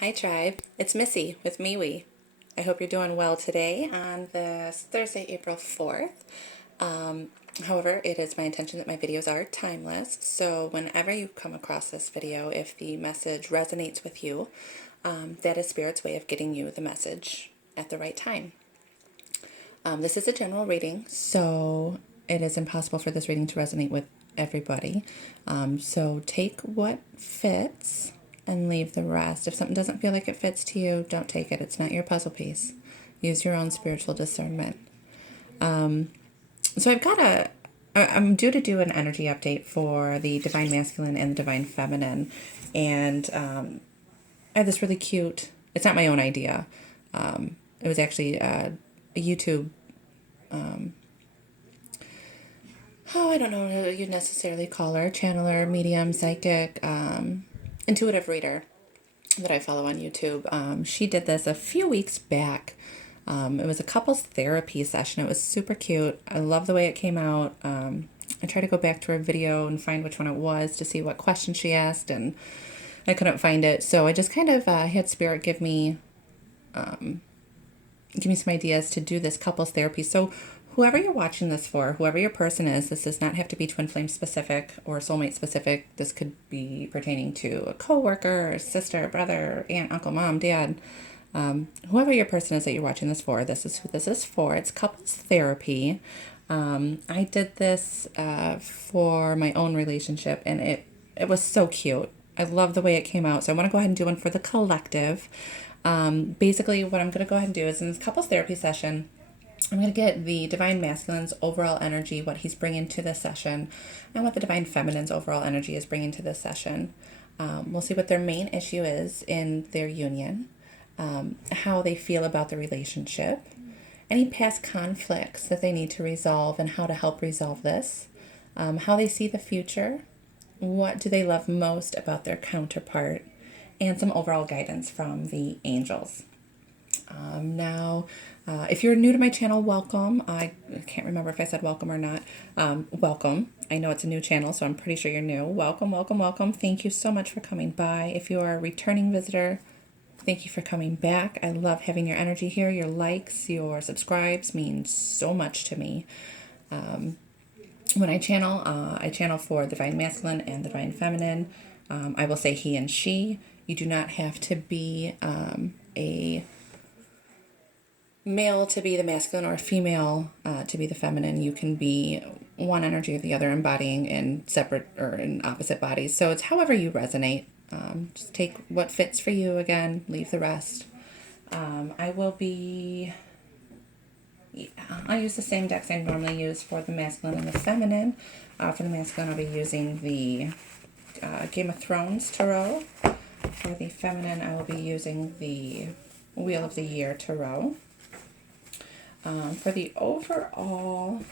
Hi Tribe, it's Missy with MeWe. I hope you're doing well today on this Thursday, April 4th. However, it is my intention that my videos are timeless, so whenever you come across this video, if the message resonates with you, that is Spirit's way of getting you the message at the right time. This is a general reading, so it is impossible for this reading to resonate with everybody. So take what fits and leave the rest. If something doesn't feel like it fits to you, don't take it. It's not your puzzle piece. Use your own spiritual discernment. So I'm due to do an energy update for the Divine Masculine and the Divine Feminine. And I have this really cute, it's not my own idea. It was actually a YouTube, I don't know who you'd necessarily call her, channeler, medium, psychic, intuitive reader that I follow on YouTube. She did this a few weeks back. It was a couples therapy session. It was super cute. I love the way it came out. I tried to go back to her video and find which one it was to see what question she asked, and I couldn't find it. So I just kind of had Spirit give me some ideas to do this couples therapy. So whoever you're watching this for, whoever your person is, this does not have to be twin flame specific or soulmate specific. This could be pertaining to a coworker, sister, brother, aunt, uncle, mom, dad. Whoever your person is that you're watching this for, this is who this is for. It's couples therapy. I did this for my own relationship, and it was so cute. I love the way it came out. So I want to go ahead and do one for the collective. Basically, what I'm going to go ahead and do is in this couples therapy session, I'm going to get the Divine Masculine's overall energy, what he's bringing to this session, and what the Divine Feminine's overall energy is bringing to this session. We'll see what their main issue is in their union, how they feel about the relationship, any past conflicts that they need to resolve and how to help resolve this, how they see the future, what do they love most about their counterpart, and some overall guidance from the angels. Now, if you're new to my channel, welcome. I can't remember if I said welcome or not. Welcome. I know it's a new channel, so I'm pretty sure you're new. Welcome, welcome, welcome. Thank you so much for coming by. If you are a returning visitor, thank you for coming back. I love having your energy here. Your likes, your subscribes mean so much to me. When I channel for Divine Masculine and Divine Feminine. I will say he and she. You do not have to be a male to be the masculine or a female to be the feminine. You can be one energy of the other, embodying in separate or in opposite bodies. So it's however you resonate. Just take what fits for you again, leave the rest. I'll use the same decks I normally use for the masculine and the feminine. For the masculine, I'll be using the Game of Thrones Tarot. For the feminine, I will be using the Wheel of the Year Tarot. For the overall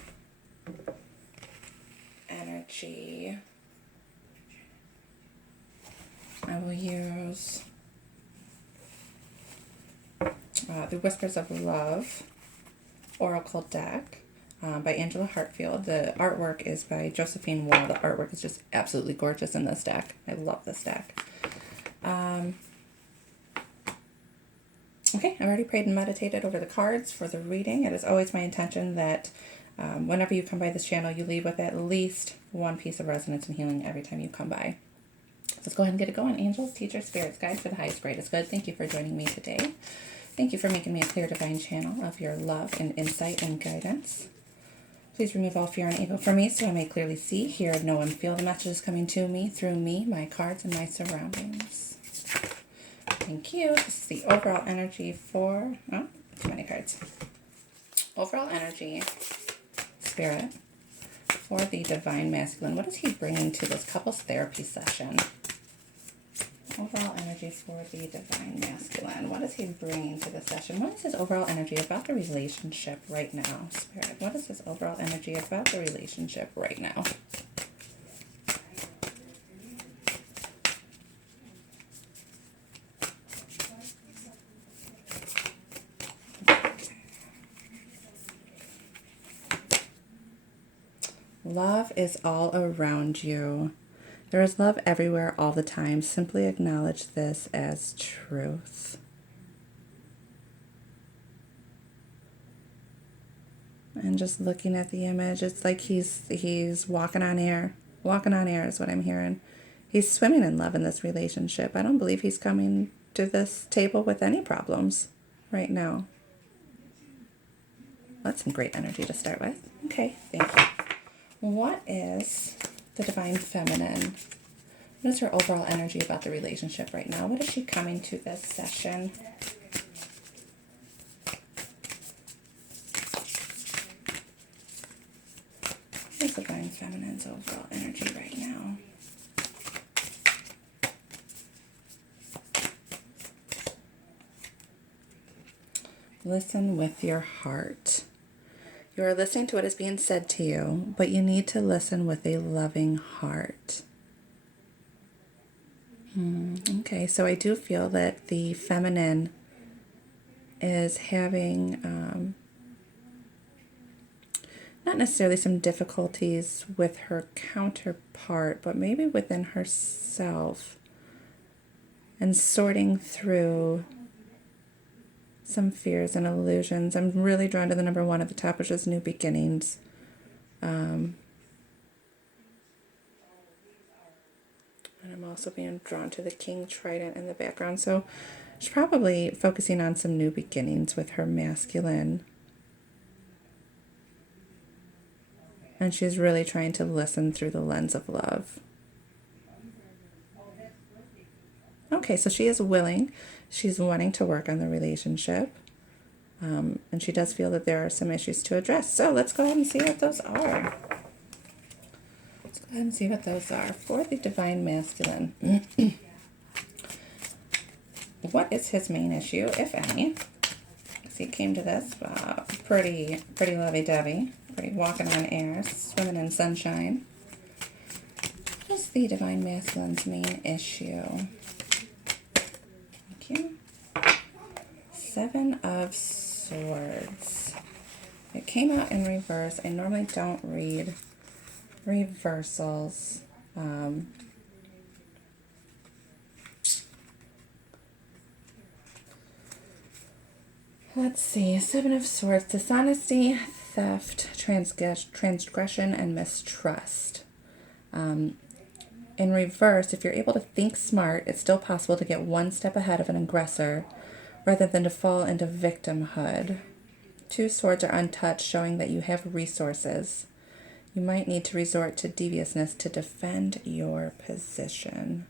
energy, I will use the Whispers of Love Oracle deck by Angela Hartfield. The artwork is by Josephine Wall. The artwork is just absolutely gorgeous in this deck. I love this deck. Okay, I've already prayed and meditated over the cards for the reading. It is always my intention that whenever you come by this channel, you leave with at least one piece of resonance and healing every time you come by. Let's go ahead and get it going. Angels, teachers, spirits, guides for the highest, greatest good. Thank you for joining me today. Thank you for making me a clear divine channel of your love and insight and guidance. Please remove all fear and ego from me so I may clearly see, hear, know, and feel the messages coming to me, through me, my cards, and my surroundings. Thank you. This is the overall energy for, oh, too many cards. Overall energy, Spirit, for the Divine Masculine. What is he bringing to this couples therapy session? Overall energy for the Divine Masculine. What is he bringing to the session? What is his overall energy about the relationship right now, Spirit? What is his overall energy about the relationship right now? Love is all around you. There is love everywhere all the time. Simply acknowledge this as truth. And just looking at the image, it's like he's walking on air. Walking on air is what I'm hearing. He's swimming in love in this relationship. I don't believe he's coming to this table with any problems right now. That's some great energy to start with. Okay, thank you. What is the Divine Feminine? What is her overall energy about the relationship right now? What is she coming to this session? What is the Divine Feminine's overall energy right now? Listen with your heart. You are listening to what is being said to you, but you need to listen with a loving heart. Okay, so I do feel that the feminine is having not necessarily some difficulties with her counterpart, but maybe within herself, and sorting through some fears and illusions. I'm really drawn to the number 1 at the top, which is new beginnings. And I'm also being drawn to the King Trident in the background. So she's probably focusing on some new beginnings with her masculine. And she's really trying to listen through the lens of love. Okay, so she is willing. She's wanting to work on the relationship. And she does feel that there are some issues to address. So let's go ahead and see what those are. Let's go ahead and see what those are for the Divine Masculine. What is his main issue, if any? So he came to this pretty lovey-dovey, pretty walking on air, swimming in sunshine. What is the Divine Masculine's main issue? Thank you. 7 of Swords. It came out in reverse. I normally don't read reversals. Let's see. 7 of Swords. Dishonesty, theft, transgression, and mistrust. In reverse, if you're able to think smart, it's still possible to get one step ahead of an aggressor rather than to fall into victimhood. 2 swords are untouched, showing that you have resources. You might need to resort to deviousness to defend your position.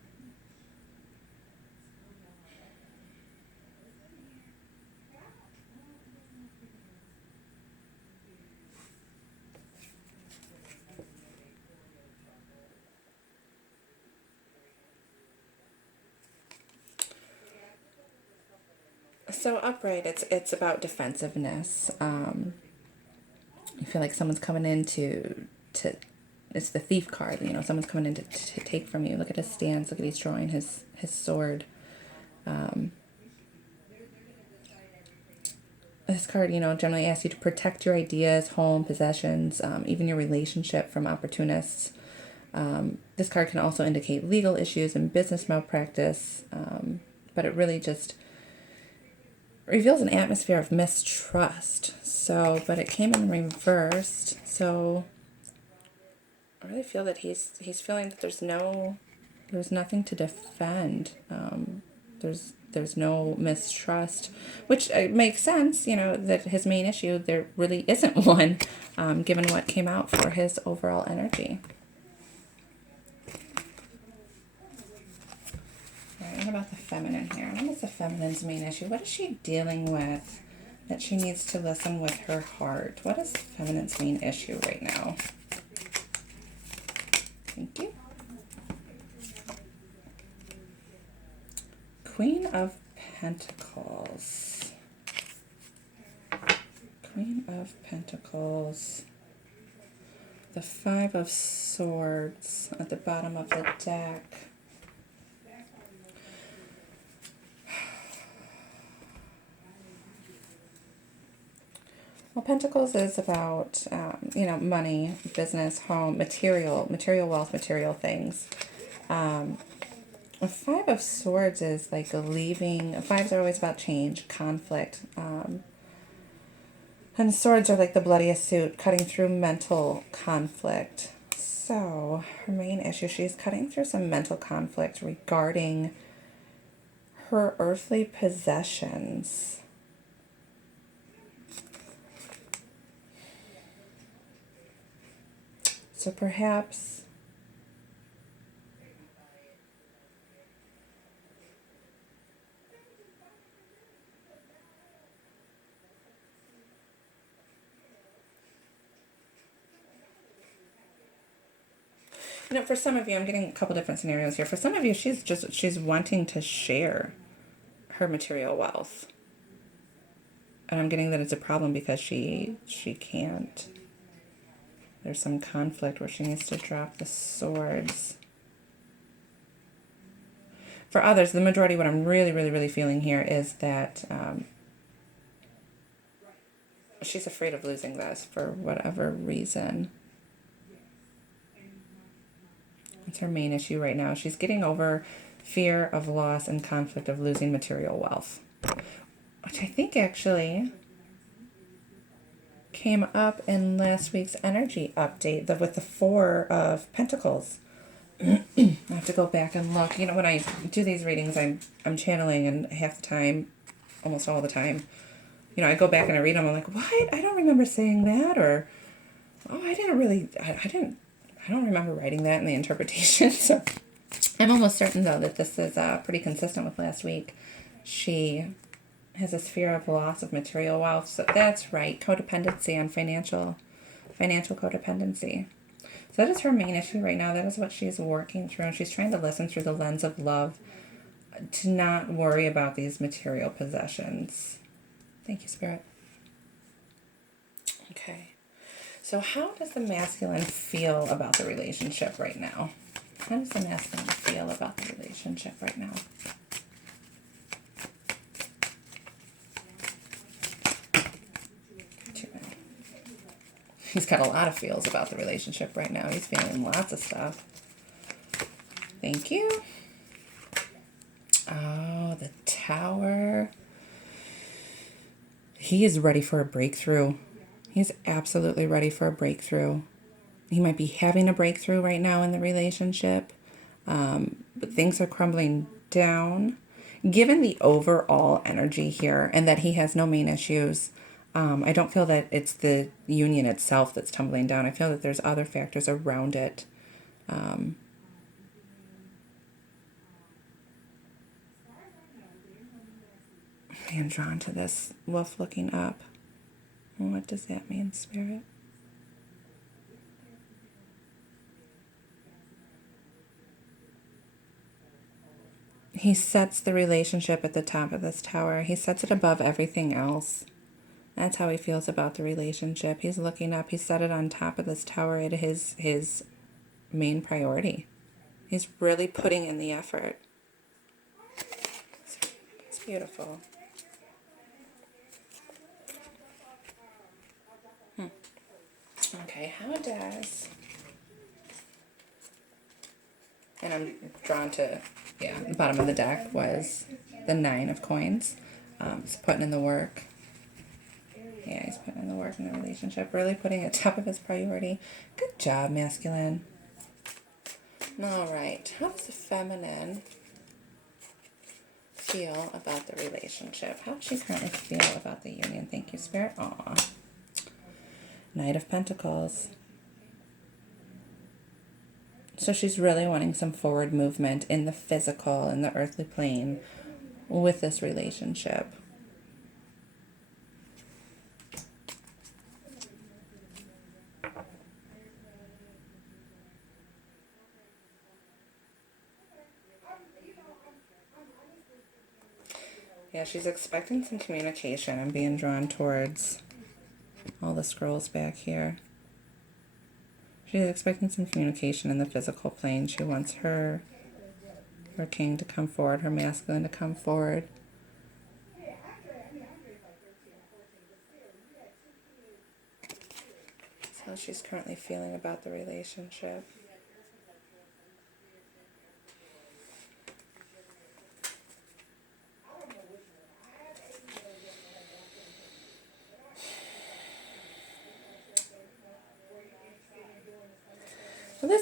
So upright, it's about defensiveness. I feel like someone's coming in to it's the thief card, someone's coming in to take from you. Look at his stance, look at he's drawing his sword. This card, generally asks you to protect your ideas, home, possessions, even your relationship from opportunists. This card can also indicate legal issues and business malpractice, but it really just reveals an atmosphere of mistrust. So, but it came in reversed. So I really feel that he's feeling that there's nothing to defend. There's no mistrust, which makes sense, that his main issue, there really isn't one, given what came out for his overall energy. What about the feminine here? What is the feminine's main issue? What is she dealing with that she needs to listen with her heart? What is the feminine's main issue right now? Thank you. Queen of Pentacles. Queen of Pentacles. The 5 of Swords at the bottom of the deck. Well, Pentacles is about, money, business, home, material wealth, material things. A Five of Swords is like leaving. Fives are always about change, conflict. And swords are like the bloodiest suit, cutting through mental conflict. So, her main issue, she's cutting through some mental conflict regarding her earthly possessions. So perhaps for some of you, I'm getting a couple different scenarios here. For some of you, she's wanting to share her material wealth. And I'm getting that it's a problem because she can't. There's some conflict where she needs to drop the swords. For others, the majority, what I'm really, really, really feeling here is that she's afraid of losing this for whatever reason. It's her main issue right now. She's getting over fear of loss and conflict of losing material wealth, which I think actually came up in last week's energy update with the Four of Pentacles. I have to go back and look. When I do these readings, I'm channeling, and half the time, almost all the time, I go back and I read them. I'm like, what? I don't remember saying that, or I don't remember writing that in the interpretation. So I'm almost certain though that this is pretty consistent with last week. She has this fear of loss of material wealth. So that's right, codependency on financial codependency. So that is her main issue right now. That is what she's working through. And she's trying to listen through the lens of love to not worry about these material possessions. Thank you, Spirit. Okay. So how does the masculine feel about the relationship right now? How does the masculine feel about the relationship right now? He's got a lot of feels about the relationship right now. He's feeling lots of stuff. Thank you. Oh, the Tower. He is ready for a breakthrough. He's absolutely ready for a breakthrough. He might be having a breakthrough right now in the relationship, but things are crumbling down. Given the overall energy here and that he has no main issues, I don't feel that it's the union itself that's tumbling down. I feel that there's other factors around it. Being drawn to this wolf looking up. What does that mean, Spirit? He sets the relationship at the top of this tower. He sets it above everything else. That's how he feels about the relationship. He's looking up. He set it on top of this tower at his main priority. He's really putting in the effort. It's beautiful. Okay, how does... And I'm drawn to, the bottom of the deck was the Nine of Coins. He's putting in the work. Yeah, he's putting in the work in the relationship, really putting it top of his priority. Good job, masculine. All right, how does the feminine feel about the relationship? How does she currently feel about the union? Thank you, Spirit. Aw. Knight of Pentacles. So she's really wanting some forward movement in the physical, in the earthly plane with this relationship. Yeah, she's expecting some communication. I'm being drawn towards all the scrolls back here. She's expecting some communication in the physical plane. She wants her king to come forward, her masculine to come forward. So, how she's currently feeling about the relationship.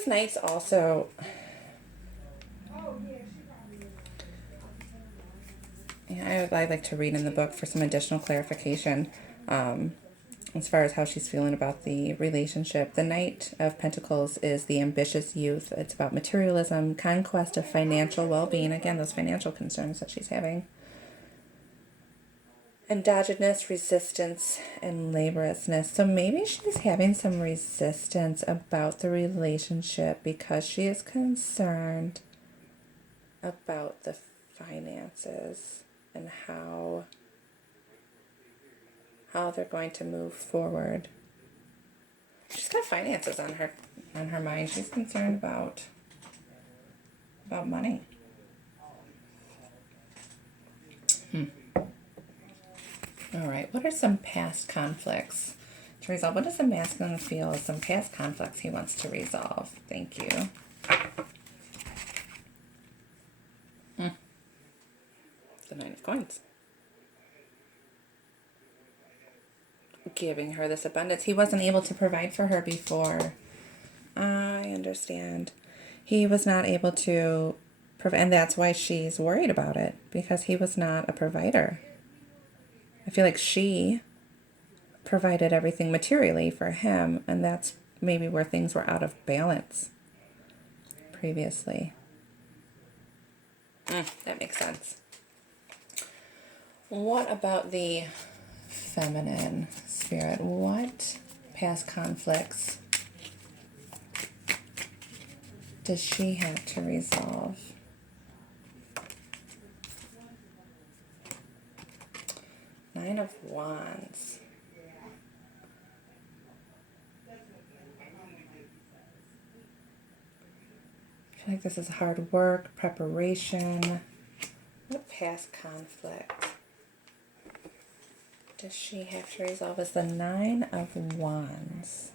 this Knight's also... Yeah, I'd like to read in the book for some additional clarification as far as how she's feeling about the relationship. The Knight of Pentacles is the ambitious youth. It's about materialism, conquest of financial well-being. Again, those financial concerns that she's having. Endogenous resistance and laboriousness. So maybe she's having some resistance about the relationship because she is concerned about the finances and how they're going to move forward. She's got finances on her mind. She's concerned about money. All right, what are some past conflicts to resolve? What does the masculine feel as some past conflicts he wants to resolve? Thank you. The Nine of Coins. Giving her this abundance. He wasn't able to provide for her before. I understand. He was not able to provide, and that's why she's worried about it, because he was not a provider. I feel like she provided everything materially for him, and that's maybe where things were out of balance previously. That makes sense. What about the feminine spirit? What past conflicts does she have to resolve? Nine of Wands. I feel like this is hard work, preparation. What past conflict does she have to resolve? Is the Nine of Wands,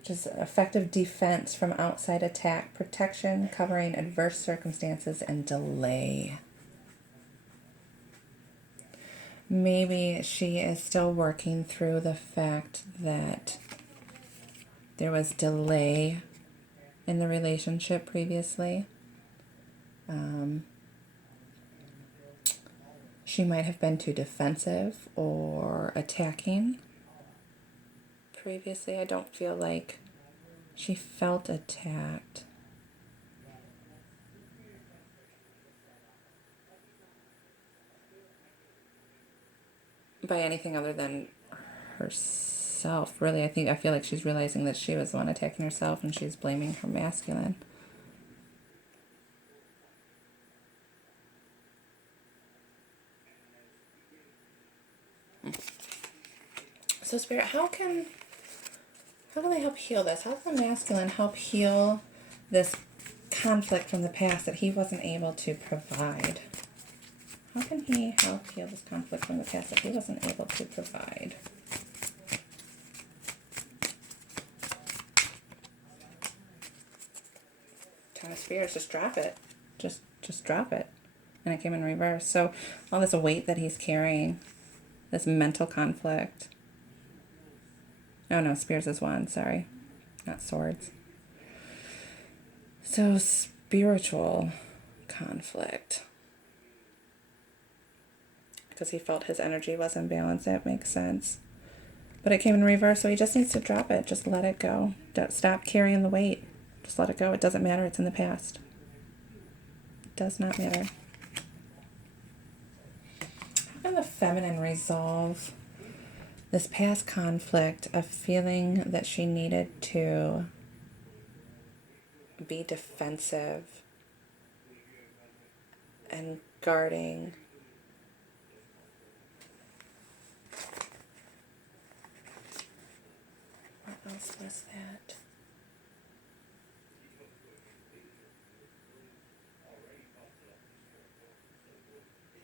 which is effective defense from outside attack, protection, covering adverse circumstances, and delay. Maybe she is still working through the fact that there was delay in the relationship previously. She might have been too defensive or attacking previously. I don't feel like she felt attacked. By anything other than herself, really. I feel like she's realizing that she was the one attacking herself and she's blaming her masculine. So Spirit, how can they help heal this? How can the masculine help heal this conflict from the past that he wasn't able to provide? How can he help heal this conflict from the past that he wasn't able to provide? Ten of Spears, just drop it. Just drop it. And it came in reverse. So all this weight that he's carrying, this mental conflict. Oh no, Spears is one, sorry. Not swords. So spiritual conflict. Because he felt his energy was imbalanced. That makes sense. But it came in reverse, so he just needs to drop it. Just let it go. Don't stop carrying the weight. Just let it go. It doesn't matter. It's in the past. It does not matter. How can the feminine resolve this past conflict of feeling that she needed to be defensive and guarding? What else was that?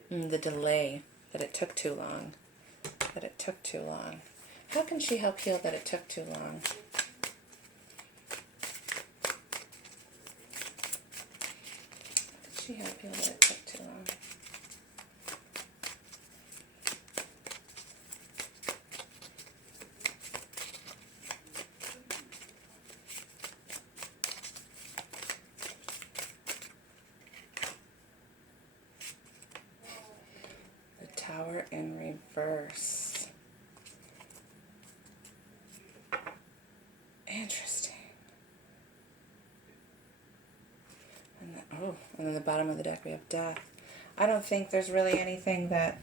The delay, that it took too long. How can she help heal that it took too long? How can she help heal that it took too long? Tower in reverse. Interesting. And then the bottom of the deck we have Death. I don't think there's really anything that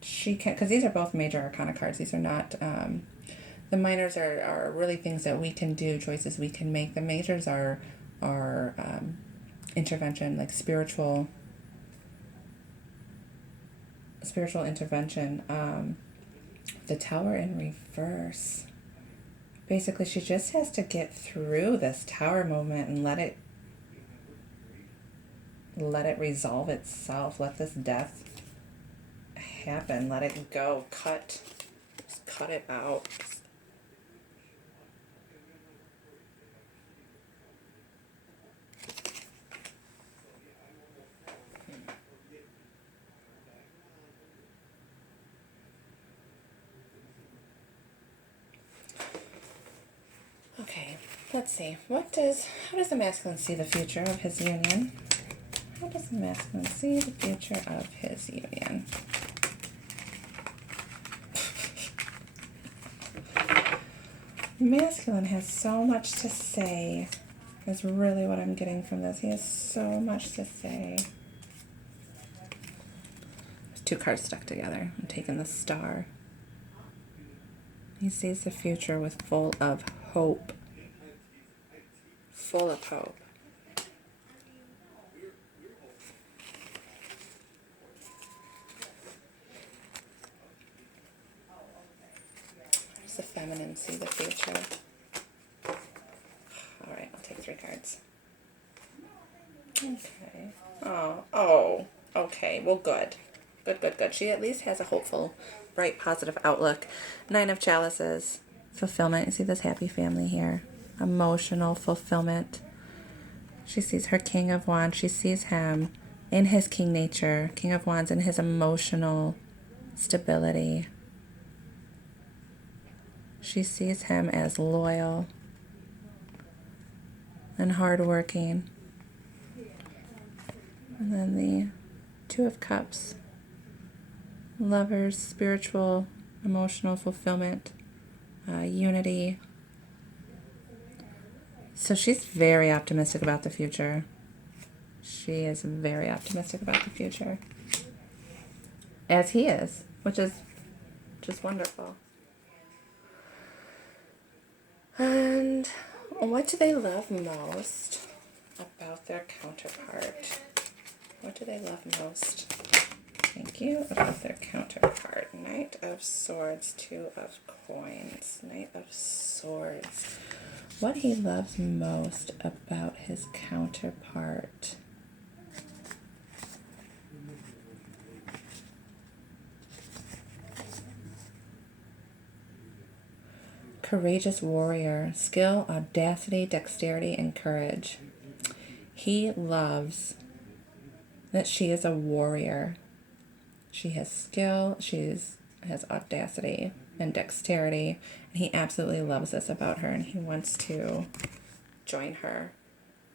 she can, because these are both major arcana cards. These are not, the minors are really things that we can do, choices we can make. The majors are intervention, like spiritual intervention. The Tower in reverse. Basically, she just has to get through this Tower moment and let it resolve itself. Let this death happen. Let it go. Just cut it out. Okay, let's see. How does the masculine see the future of his union? How does the masculine see the future of his union? Masculine has so much to say, is really what I'm getting from this. He has so much to say. There's two cards stuck together. I'm taking the Star. He sees the future with full of hope. Full of hope. Does the feminine see the future? All right, I'll take 3 cards. Okay. Oh, okay. Well, good. Good. She at least has a hopeful, bright, positive outlook. 9 of Chalices. Fulfillment. You see this happy family here. Emotional fulfillment. She sees her King of Wands. She sees him in his king nature. King of Wands in his emotional stability. She sees him as loyal and hardworking. And then the 2 of Cups. Lovers, spiritual, emotional fulfillment, unity. So she's very optimistic about the future. She is very optimistic about the future. As he is, which is just wonderful. And what do they love most about their counterpart? What do they love most? Thank you. About their counterpart. Knight of Swords, 2 of Coins. Knight of Swords. What he loves most about his counterpart. Courageous warrior. Skill, audacity, dexterity, and courage. He loves that she is a warrior. She has skill, has audacity and dexterity, and he absolutely loves this about her, and he wants to join her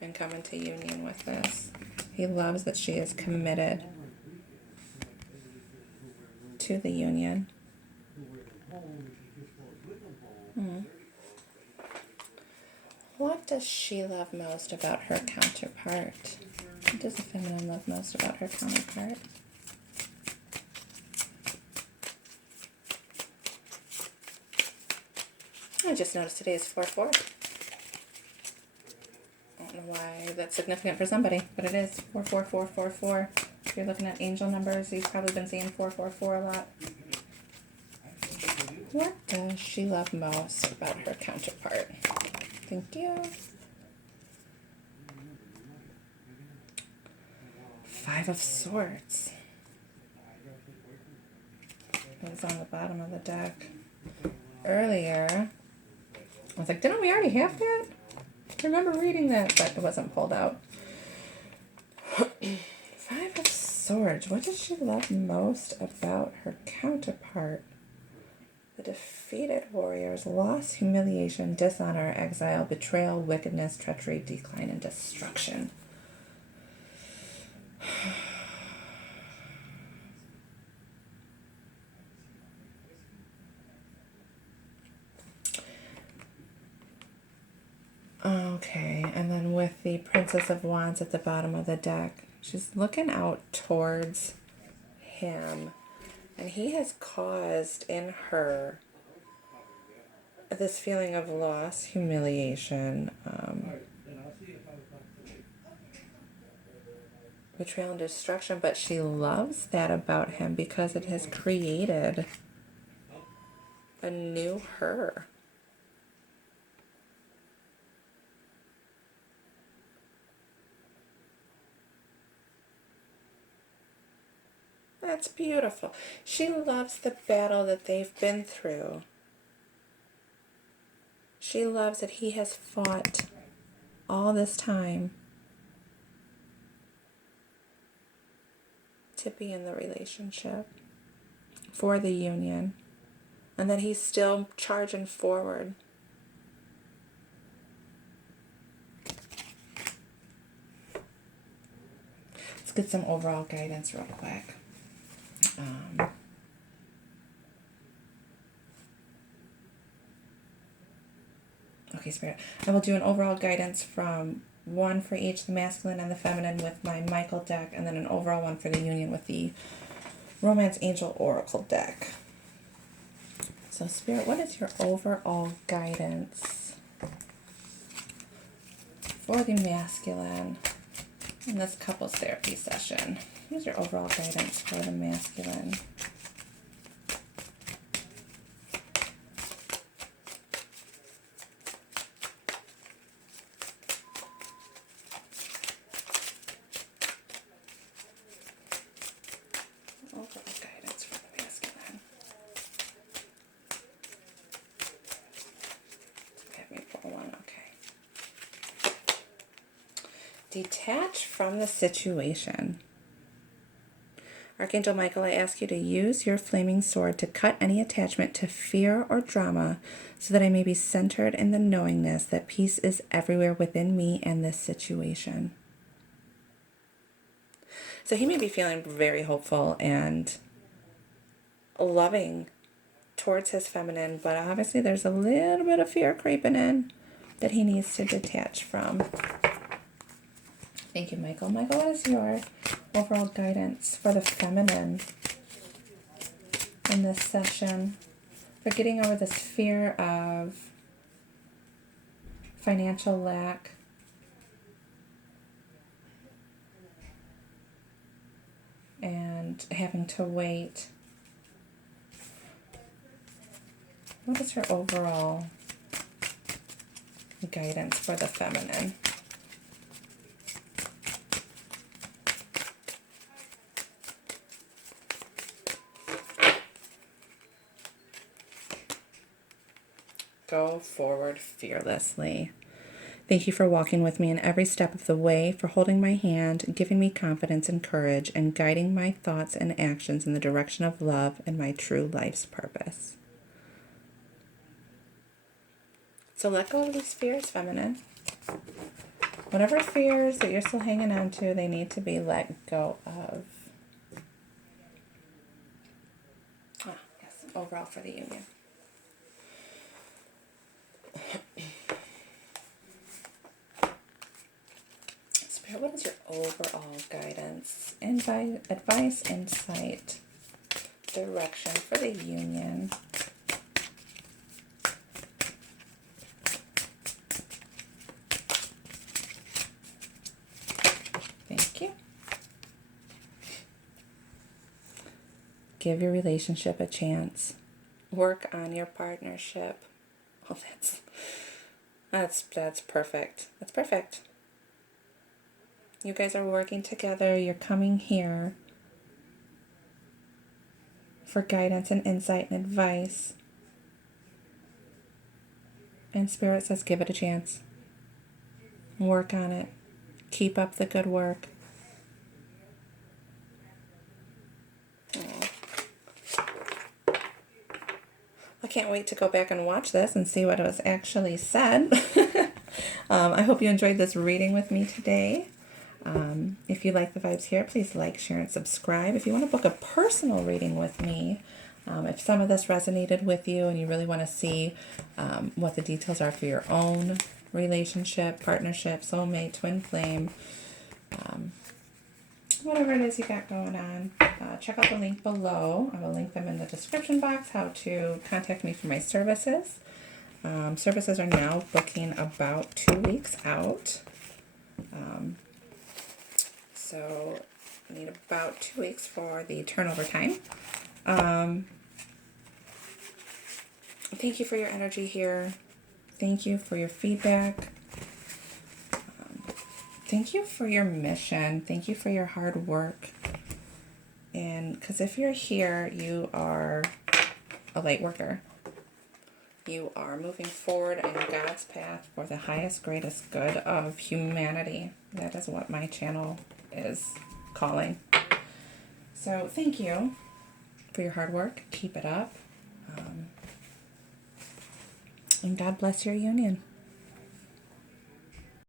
and come into union with this. He loves that she is committed to the union. What does she love most about her counterpart? What does the feminine love most about her counterpart? I just noticed today is 4-4. I don't know why that's significant for somebody, but it is 4-4-4-4-4. If you're looking at angel numbers, you've probably been seeing 4-4-4 a lot. What does she love most about her counterpart? Thank you. 5 of Swords. It was on the bottom of the deck. Earlier, I was like, didn't we already have that? I remember reading that, but it wasn't pulled out. 5 of Swords. What does she love most about her counterpart? The defeated warriors: loss, humiliation, dishonor, exile, betrayal, wickedness, treachery, decline, and destruction. Okay, and then with the Princess of Wands at the bottom of the deck, she's looking out towards him, and he has caused in her this feeling of loss, humiliation, betrayal and destruction, but she loves that about him because it has created a new her. That's beautiful. She loves the battle that they've been through. She loves that he has fought all this time to be in the relationship, for the union, and that he's still charging forward. Let's get some overall guidance real quick. Okay, Spirit. I will do an overall guidance from one for each, the masculine and the feminine, with my Michael deck, and then an overall one for the union with the Romance Angel Oracle deck. So, Spirit, what is your overall guidance for the masculine in this couples therapy session? What is your overall guidance for the masculine? Overall guidance for the masculine. Have me pull one, okay. Detach from the situation. Archangel Michael, I ask you to use your flaming sword to cut any attachment to fear or drama so that I may be centered in the knowingness that peace is everywhere within me and this situation. So he may be feeling very hopeful and loving towards his feminine, but obviously there's a little bit of fear creeping in that he needs to detach from. Thank you, Michael. Michael, what is your overall guidance for the feminine in this session? For getting over this fear of financial lack, and having to wait. What is your overall guidance for the feminine? Go forward fearlessly. Thank you for walking with me in every step of the way, for holding my hand, giving me confidence and courage, and guiding my thoughts and actions in the direction of love and my true life's purpose. So let go of these fears, feminine. Whatever fears that you're still hanging on to, they need to be let go of. Yes, overall for the union. Spirit, what is your overall guidance, advice, insight, direction for the union? Thank you. Give your relationship a chance. Work on your partnership. Oh, that's perfect. That's perfect. You guys are working together. You're coming here for guidance and insight and advice. And Spirit says, give it a chance. Work on it. Keep up the good work. I can't wait to go back and watch this and see what was actually said. I hope you enjoyed this reading with me today. If you like the vibes here, please like, share, and subscribe. If you want to book a personal reading with me, if some of this resonated with you and you really want to see what the details are for your own relationship, partnership, soulmate, twin flame, whatever it is you got going on. Check out the link below. I will link them in the description box, how to contact me for my services. Services are now booking about 2 weeks out. So I need about 2 weeks for the turnover time. Thank you for your energy here. Thank you for your feedback. Thank you for your mission. Thank you for your hard work. And because if you're here, you are a light worker. You are moving forward in God's path for the highest, greatest good of humanity. That is what my channel is calling. So thank you for your hard work. Keep it up. And God bless your union.